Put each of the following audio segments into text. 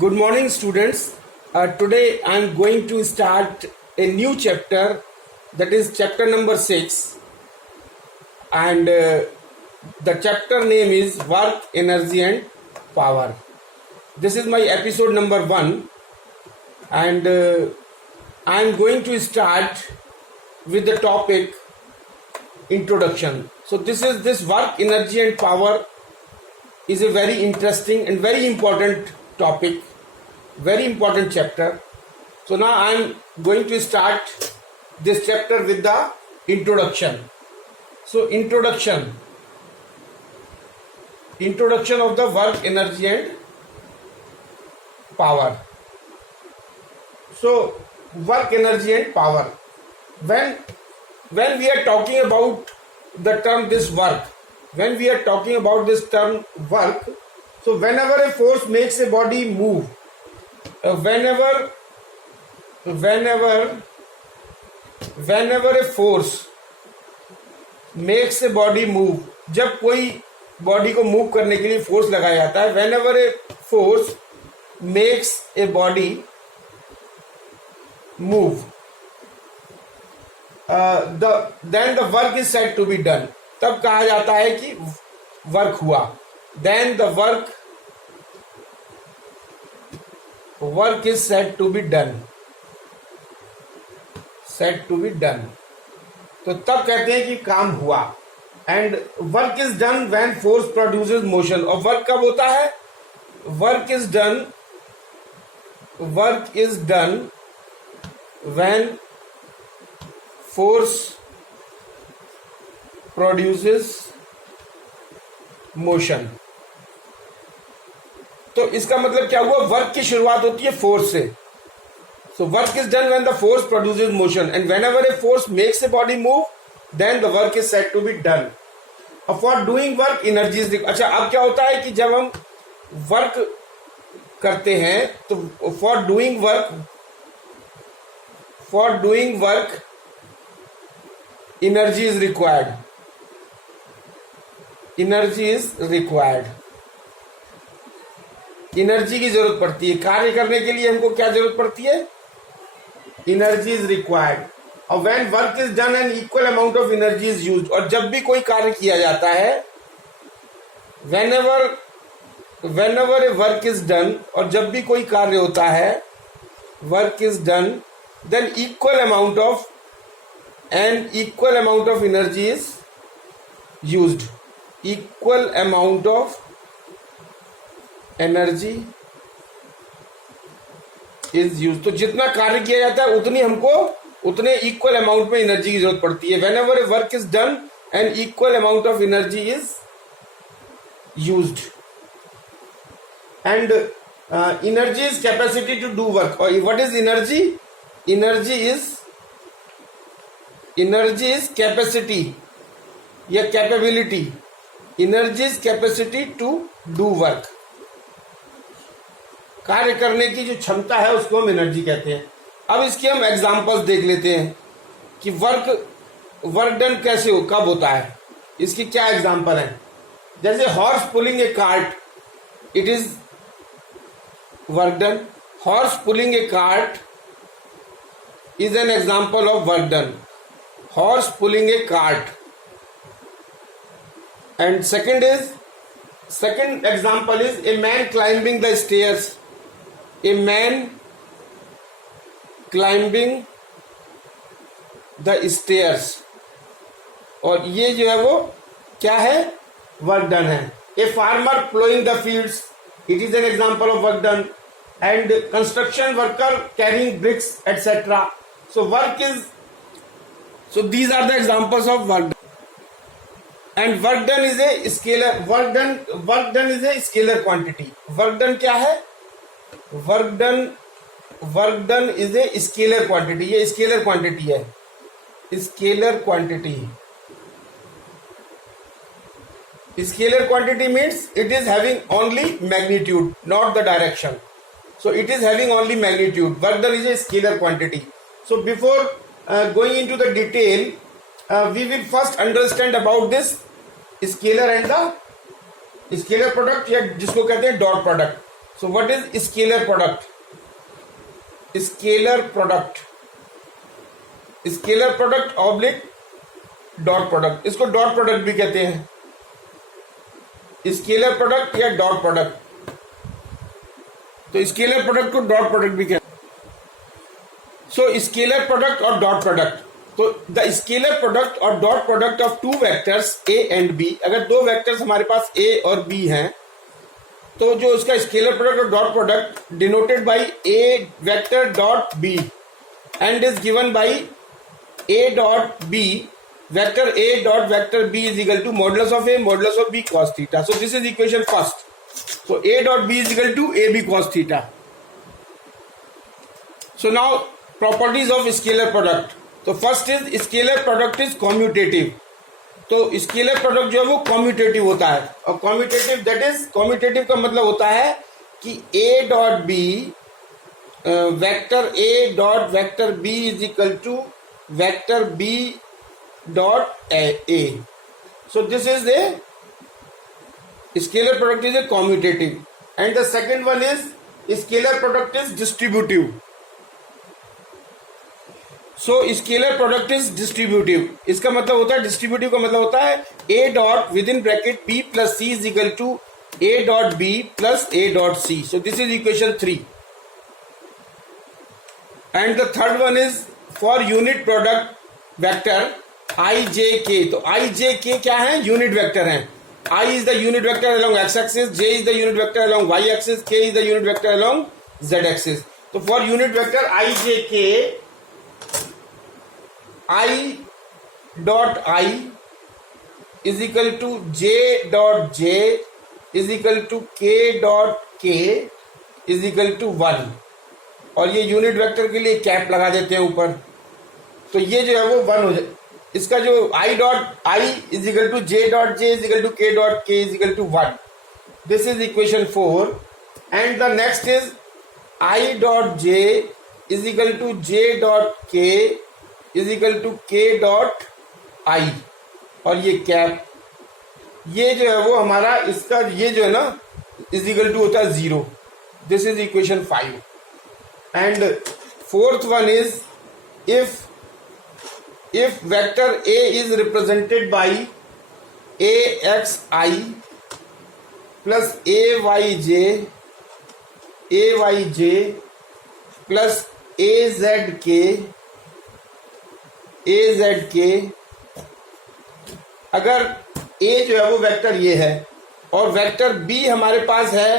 Good morning, students. Today I am going to start a new chapter, that is chapter number 6, and the chapter name is Work, Energy and Power. This is my episode number 1, and I am going to start with the topic introduction. So this work, energy and power is a very interesting and very important topic, very important chapter. So now I am going to start this chapter with the introduction. So introduction of the work, energy and power. So work, energy and power. When we are talking about the term this work, when we are talking about this term work, so whenever a force makes a body move, whenever a force makes a body move, जब कोई body को move करने के लिए force लगाया जाता है, whenever a force makes a body move, then the work is said to be done. तब कहा जाता है कि वर्क हुआ. Then the work is said to be done. तो तब कहते हैं कि काम हुआ. And work is done when force produces motion. और वर्क कब होता है? Work is done when force produces motion. तो इसका मतलब क्या हुआ? वर्क की शुरुआत होती है फोर्स से. So work is done when the force produces motion and whenever a force makes a body move, then the work is said to be done. For doing work energy is. अच्छा, अब क्या होता है कि जब हम work करते हैं तो for doing work energy is required. Energy की जरूरत पड़ती है. कार्य करने के लिए हमको क्या जरूरत पड़ती है? Energy is required. और when work is done an equal amount of energy is used. और जब भी कोई कार्य किया जाता है, whenever a work is done, और जब भी कोई कार्य होता है, work is done, then equal amount of energy is used. Equal amount of energy is use. तो जितना कार्य किया जाता है उतने इक्वल अमाउंट में एनर्जी की जरूरत पड़ती है. Whenever a work is done and equal amount of energy is used. And energy is capacity to do work. और what is energy? Energy is capacity या capability. Energy is capacity to do work. कार्य करने की जो क्षमता है उसको हम एनर्जी कहते हैं. अब इसके हम एग्जांपल्स देख लेते हैं कि वर्क डन कैसे कब होता है, इसकी क्या एग्जांपल है. जैसे horse pulling a cart, it is work done. Horse pulling a cart is an example of work done. Horse pulling a cart. And second example is a man climbing the stairs. A man climbing the stairs. और ये जो है वो क्या है? Work done है. A farmer plowing the fields, it is an example of work done. And construction worker carrying bricks, etc. So these are the examples of work done. And work done is a scalar. Work done is a scalar quantity. Work done क्या है? Work done is a scalar quantity. ये scalar quantity है. Scalar quantity means it is having only magnitude, not the direction. So it is having only magnitude. Work done is a scalar quantity. So before going into the detail, we will first understand about this scalar and the scalar product या जिसको कहते हैं dot product. So what is scalar product? Scalar product, scalar product oblique dot product, इसको dot product भी कहते हैं, scalar product या dot product. तो स्केलर प्रोडक्ट को डॉट प्रोडक्ट भी कहते हैं। सो स्केलर प्रोडक्ट और डॉट प्रोडक्ट, तो द स्केलर प्रोडक्ट और dot product of two vectors a and b, अगर दो वेक्टर्स हमारे पास ए और बी हैं, तो जो उसका स्केलर प्रोडक्ट और dot product denoted by A vector dot B and is given by A dot B vector A dot vector B is equal to modulus of A modulus of B cos theta. So this is equation first. So A dot B is equal to A B cos theta. So now properties of scalar product. तो first is scalar product is commutative. तो scalar product जो है वो commutative होता है, और commutative that is, commutative का मतलब होता है कि a dot B vector A dot vector B is equal to vector b dot a. So this is a scalar product is a commutative. And the second one is scalar product is distributive. So scalar product is distributive, इसका मतलब होता है, distributive का मतलब होता है a dot with in bracket b plus c is equal to a dot b plus a dot c. So this is equation 3। And the third one is for unit product vector I J K. तो आई J के क्या है? Unit vector है। I is the unit vector along X axis, J is the unit vector along Y axis, K is the unit vector along Z axis. तो for unit vector I J K, I dot I is equal to J dot J is equal to के dot के is equal to 1, और ये unit vector के लिए cap लगा देते हैं ऊपर, तो ये जो है वो 1 हो जाए। इसका जो i dot I is equal to J dot J is equal to के डॉट के is equal to 1। This is equation 4। And the next is i dot J is equal to J dot के is equal to के dot i, और ये cap, ये जो है वो हमारा इसका ये जो है ना इज इक्वल टू होता है 0। This is equation 5। And fourth one is if vector A is represented by AXI plus AYJ plus AZK, अगर A जो है वो वेक्टर ये है और वेक्टर B हमारे पास है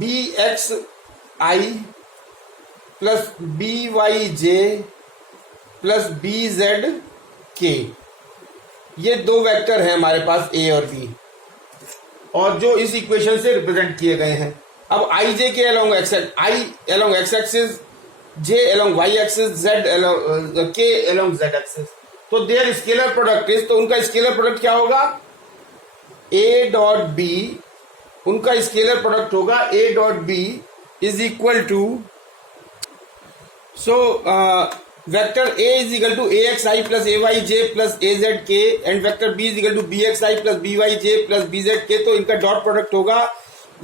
BXI plus BYJ plus BZK, ये दो वेक्टर हैं हमारे पास A और B, और जो इस इक्वेशन से रिप्रेजेंट किए गए हैं। अब I J K along X, I along X axis, J along Y axis, Z along K along Z axis, तो देयर स्केलर प्रोडक्ट इज, तो उनका स्केलर प्रोडक्ट क्या होगा? ए डॉट बी, उनका स्केलर प्रोडक्ट होगा A dot B is equal to, so vector A is equal to AXI plus AYJ plus AZK and vector B is equal to BXI plus BYJ plus BZK, तो इनका dot product होगा,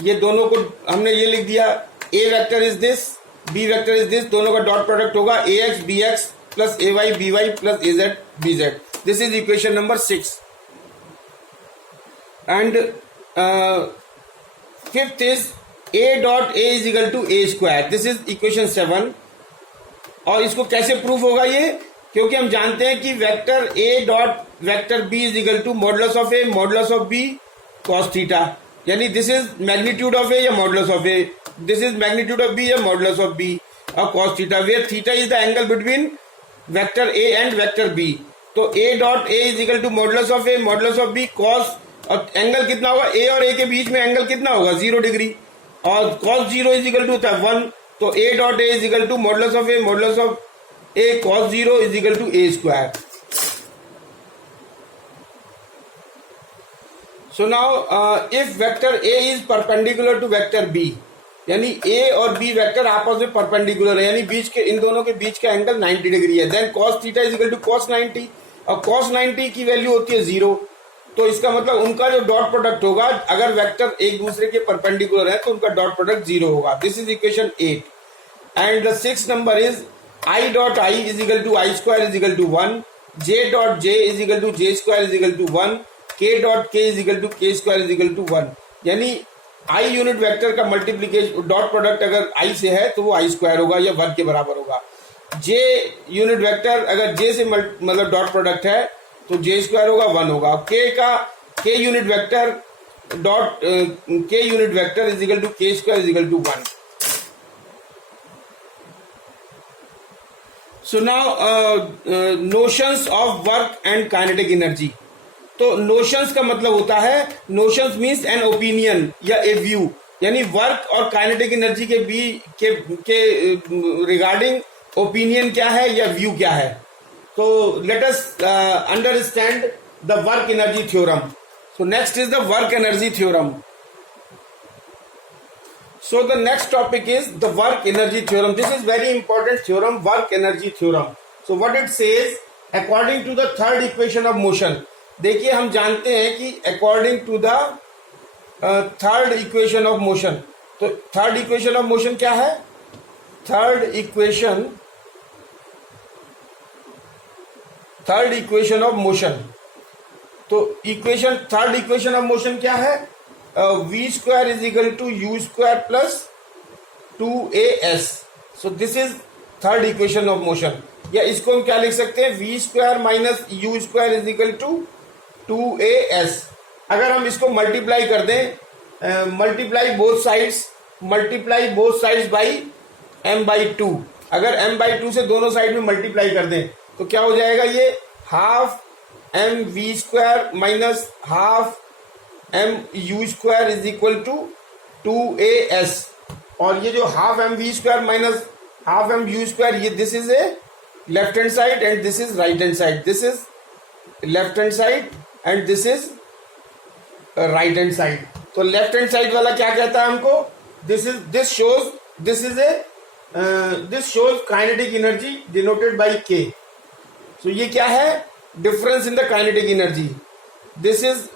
ये दोनों को हमने ये लिख दिया, A vector is this, B vector is this, दोनों का डॉट प्रोडक्ट होगा AX BX plus AY BY plus AZ BZ। This is equation number 6। And fifth is A dot A is equal to A square. This is equation 7। और इसको कैसे proof होगा ये? क्योंकि हम जानते हैं कि vector A dot vector B is equal to modulus of A modulus of B cos theta, यानी this is magnitude of A या modulus of A, this is magnitude of B या मॉडुलस ऑफ बी और cos theta, where theta is the angle between vector A and vector B. तो ए dot A is equal to modulus of A modulus of B cos, और angle कितना होगा? ए और ए के बीच में angle कितना होगा? 0 डिग्री, और कॉस 0 इज इक्वल टू होता है 1, तो ए dot A is equal to modulus of A modulus of a cos 0 is equal to a square. So now if vector a is perpendicular to vector b, यानी a और B vector आपस में perpendicular है, यानी बीच के इन दोनों के बीच का एंगल 90 डिग्री है, then cos theta is equal to cos 90, और कॉस 90 की वैल्यू होती है 0, तो इसका मतलब उनका जो डॉट प्रोडक्ट होगा, अगर वेक्टर एक दूसरे के परपेंडिकुलर है तो उनका डॉट प्रोडक्ट 0 होगा. This is equation 8. And the 6th number is I dot I is equal to i square is equal to 1, j dot j is equal to j square is equal to 1, k dot k is equal to k square is equal to 1. यानी i unit vector का multiplication dot product अगर i से है तो वो i square होगा या 1 के बराबर होगा. j यूनिट वेक्टर अगर j से मतलब डॉट प्रोडक्ट है तो j स्क्वायर होगा, 1 होगा. k unit vector dot k unit vector is equal to k square is equal to 1. So now notions of work and kinetic energy. तो notions का मतलब होता है, नोशंस मीन्स एन ओपिनियन या ए व्यू, यानी work और kinetic energy के regarding opinion क्या है या व्यू क्या है. तो let us understand the work energy theorem. So next is the work energy theorem. So the next topic is the work energy theorem. This is very important theorem, work energy theorem. So what it says, according to the third equation of motion. देखिए हम जानते हैं कि according to the third equation of motion. तो third equation of motion क्या है? third equation of motion. तो third equation of motion क्या है? v square is equal to u square plus 2as. So this is third equation of motion. या इसको हम क्या लिख सकते हैं, v square minus u square is equal to 2as. अगर हम इसको मल्टीप्लाई कर दें, multiply both sides by m/2. अगर m/2 से दोनों साइड में मल्टीप्लाई कर दें तो क्या हो जाएगा, ये half mv square minus half M U square is equal to 2as. और ये जो half M V square minus half M U square, ये this is a left hand side and this is right hand side. This is left hand side and this is right hand side. तो left hand side वाला क्या कहता है हमको, this shows kinetic energy denoted by K. So ये क्या है, difference in the kinetic energy. This is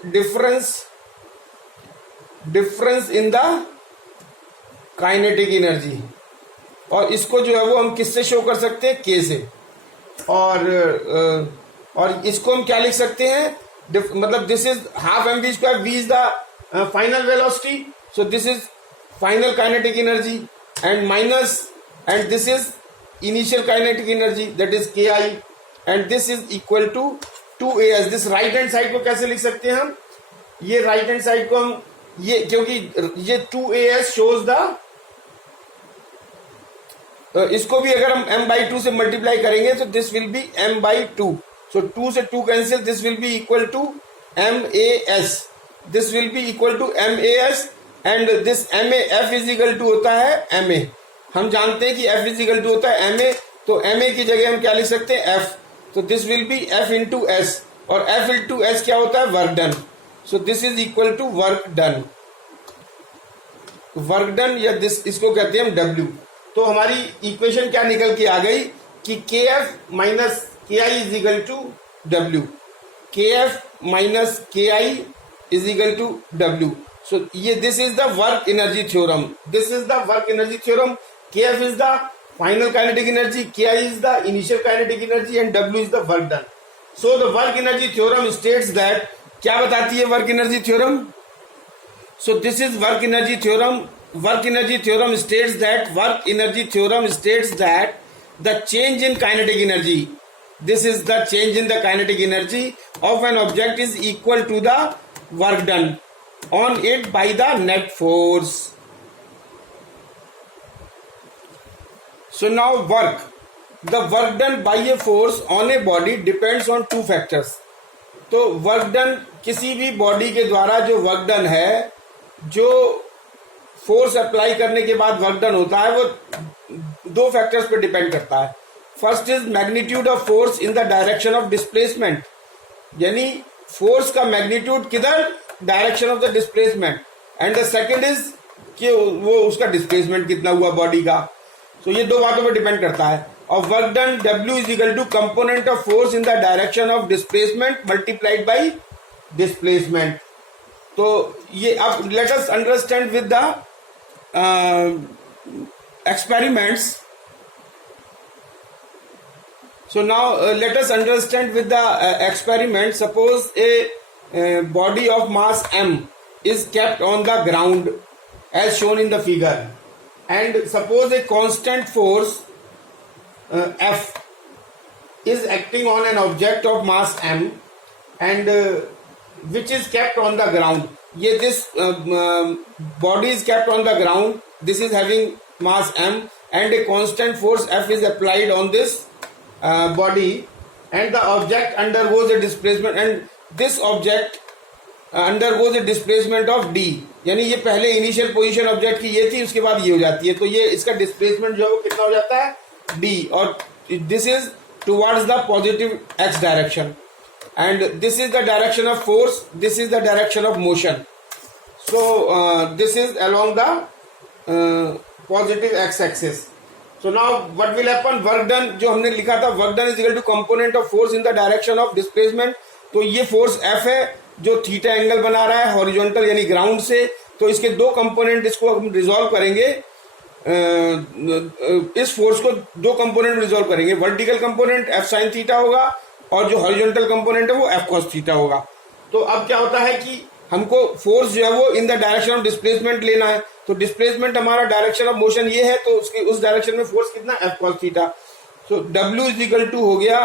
difference in the kinetic energy. और इसको जो है वो हम किससे शो कर सकते हैं, के से. और इसको हम क्या लिख सकते हैं, मतलब this is half M V square, V is the final velocity, so this is final kinetic energy and minus and this is initial kinetic energy that is K I and this is equal to 2as. This right hand side को कैसे लिख सकते हैं हम, ये right hand side को हम ये, क्योंकि ये 2as शोज द, इसको भी अगर हम m/2 से मल्टीप्लाई करेंगे तो दिस विल बी m/2. सो 2 से 2 cancel, this will be equal टूmas. This will be equal to mas and this ma f is equal to होता है ma. हम जानते हैं कि f इज इक्वल टू होता है ma, तो ma की जगह हम क्या लिख सकते हैं, f. तो this will be f into s, और f इंटू s क्या होता है, work done. So this is equal to work done या दिस, इसको कहते हैं हम w. तो हमारी इक्वेशन क्या निकल के आ गई कि kf माइनस ki is equal to w. kf माइनस ki is equal to w. So ये this is the work energy theorem. kf is the final kinetic energy, ki is the initial kinetic energy and w is the work done. So the work energy theorem states that, क्या बताती है work energy theorem? So this is work energy theorem. Work energy theorem states that the change in kinetic energy, this is the change in the kinetic energy of an object is equal to the work done on it by the net force. So now the work done by a force on a body depends on two factors. तो work done, किसी भी body के द्वारा जो work done है, जो force apply करने के बाद वर्क डन होता है, वो दो फैक्टर्स पे डिपेंड करता है. First is magnitude of force in the direction of displacement, यानी फोर्स का मैग्नीट्यूड किधर, direction of the displacement. And the second is कि वो उसका डिस्प्लेसमेंट कितना हुआ बॉडी का. तो ये दो बातों पर डिपेंड करता है. और work done W is equal to component of force in the direction of displacement multiplied by displacement. तो ये अब let us understand with the experiments. So now let us understand with the experiment. Suppose a body of mass m is kept on the ground as shown in the figure, and suppose a constant force F is acting on an object of mass m, and which is kept on the ground. This body is kept on the ground. This is having mass m, and a constant force F is applied on this body, and the object undergoes a displacement, and this object undergoes a displacement of d. यानी ये पहले initial position object की ये थी, उसके बाद ये हो जाती है, तो ये इसका डिस्प्लेसमेंट जो है वो कितना हो जाता है d, और this is towards the positive x direction, and this is the direction of force, this is the direction of motion. So this is along the positive x axis. So now what will happen, work done जो हमने लिखा था, work done is equal to component of force in the direction of displacement. तो ये force F है जो theta angle बना रहा है हॉरिजॉन्टल यानी ग्राउंड से, तो इसके दो कंपोनेंट, इसको हम रिजॉल्व करेंगे, इस फोर्स को दो कंपोनेंट में रिजॉल्व करेंगे। Vertical component F sin theta होगा, और जो हॉरिजॉन्टल कंपोनेंट है वो F cos थीटा होगा। तो अब क्या होता है कि हमको फोर्स जो है वो इन द डायरेक्शन ऑफ डिस्प्लेसमेंट लेना है, तो डिस्प्लेसमेंट हमारा डायरेक्शन ऑफ मोशन ये है, तो उसकी उस डायरेक्शन में फोर्स कितना F cos theta. So W is equal to हो गया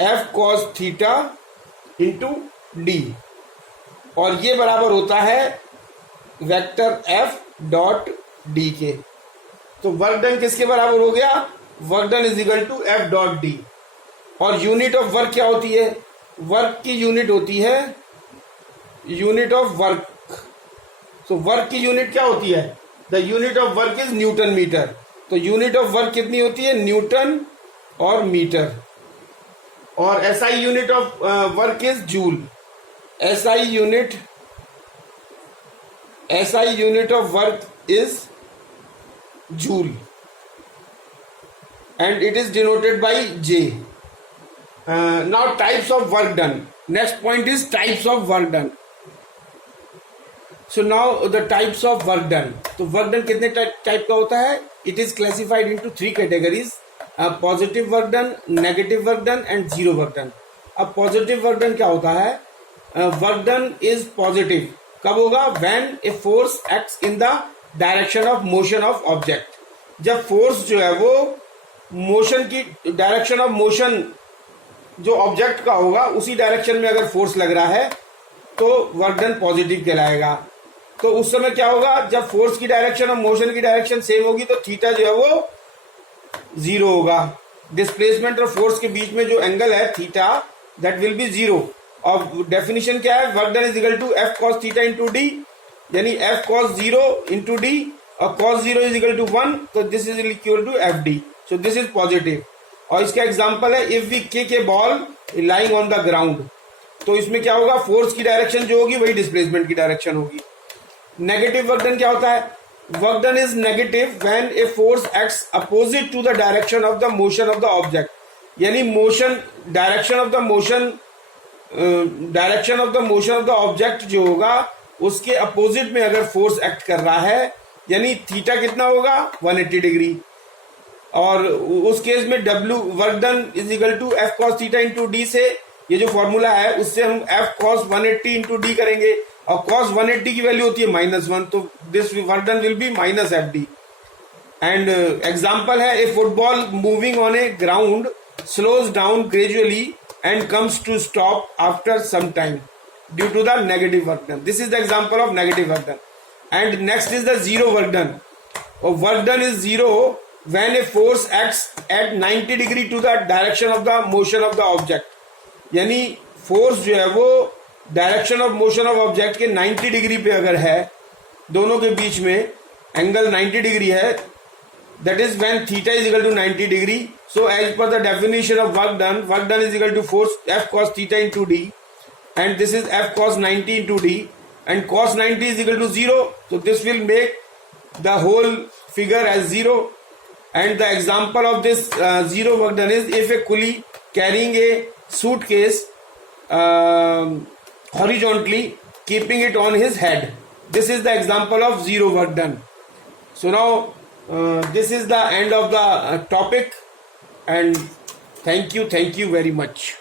F cos theta into D, और ये बराबर होता है वेक्टर F डॉट डी के। तो वर्क डन किसके बराबर हो गया, work done is equal to F dot d. और यूनिट ऑफ वर्क क्या होती है, वर्क की यूनिट होती है unit of work. So work की यूनिट क्या होती है, the unit of work is newton metre. तो यूनिट ऑफ वर्क कितनी होती है, न्यूटन और मीटर। और SI unit of work is joule. SI unit of work is joule, and it is denoted by J. Now types of work done. Next point is types of work done. So now the types of work done. तो work done कितने type का होता है, it is classified into three categories: positive work done, negative work done and zero work done. अब positive work done क्या होता है, work done is positive कब होगा, when a force acts in the direction of motion of object. जब force जो है वो मोशन की डायरेक्शन ऑफ मोशन जो ऑब्जेक्ट का होगा उसी डायरेक्शन में अगर फोर्स लग रहा है तो वर्क डन पॉजिटिव कहलाएगा। तो उस समय क्या होगा, जब फोर्स की डायरेक्शन और मोशन की डायरेक्शन सेम होगी तो थीटा जो है वो जीरो होगा। डिस्प्लेसमेंट और फोर्स के बीच में जो एंगल है theta, that will be zero. और डेफिनेशन क्या है, work done is equal to F cos theta into D, यानी F cos zero into D, और cos zero is equal to 1, तो this is equal to F D. So this is positive. और इसका example है, if we kick a ball lying on the ground, तो इसमें क्या होगा, फोर्स की डायरेक्शन जो होगी वही डिस्प्लेसमेंट की डायरेक्शन होगी। नेगेटिव वर्क डन क्या होता है, work done is negative when a force acts opposite to the direction of the motion of the object. यानी motion direction of the motion of the object जो होगा उसके opposite में अगर फोर्स एक्ट कर रहा है, यानी थीटा कितना होगा 180 डिग्री। और उस केस में W work done is equal to F cos theta into D से, ये जो फॉर्मूला है उससे हम F cos 180 इंटू डी करेंगे, और cos 180 की वैल्यू होती है -1, तो this work done will be minus F D. And example है, a football moving on a ground slows down gradually and comes to stop after some time due to the negative work done. This is the example of negative work done. And next is the zero work done. और work done is zero when a force acts at 90 degree to the direction of the motion of the object. यानी force जो है वो direction of motion of object के 90 degree पे अगर है, दोनों के बीच में एंगल 90 डिग्री है, that is when theta is equal to 90 degree. So as per the definition of work done is equal to force F cos theta into D, and this is F cos 90 into D, and cos 90 is equal to 0. So this will make the whole figure as 0. And the example of this zero work done is, if a coolie carrying a suitcase horizontally, keeping it on his head. This is the example of zero work done. So now this is the end of the topic, and thank you very much.